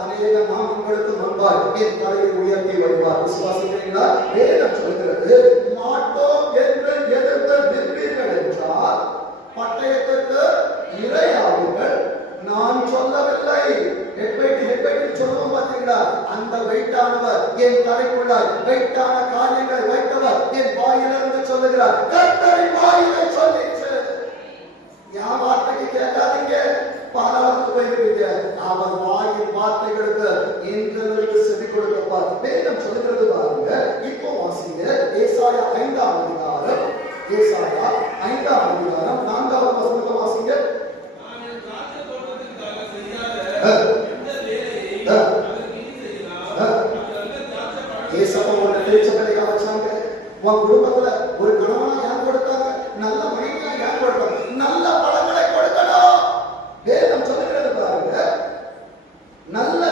நாம் உங்களுக்கு முன்பாய் என் தலையை உயர்த்தி வைப்பார். விசுவாசிக்கிறீங்களா? வேதம் சொல்கிறது, மாட்டோம் என்று எதிர்த்து நிற்பீர்கள் என்றால் பட்டயத்திற்கு இரையாகுங்கள். நான் சொல்லவில்லை. ஹெட்வைட் சொல்லுவோம் பார்த்தீங்களா? அந்த வெயிட்டானவர் என் தலைக்குள்ளாய் வெயிட்டான காரியங்களை வைத்தவர் என் வாயிலிருந்து சொல்லுகிறார். கர்த்தரின் வாயிலை சொல்லிச்சு. என் வார்த்தைக்கு கேட்காதீங்க, பாதாளத்துக்கு போயிருப்பீங்க. அவர் வாயின் வார்த்தைகளுக்கு இன்றைக்கு செவி கொடுக்கப்பார். வேதம் சொல்லுகிறது பாருங்க. இப்போ வாசிங்க ஏசாயா 5ஆம் அதிகாரம். ஏசாயா 5ஆம் அதிகாரம் 4ஆவது வசனத்தை வாசிங்க. ஏசாயா ஒரு திருச்சபையை வச்சாங்க. உன் குடும்பத்துல ஒரு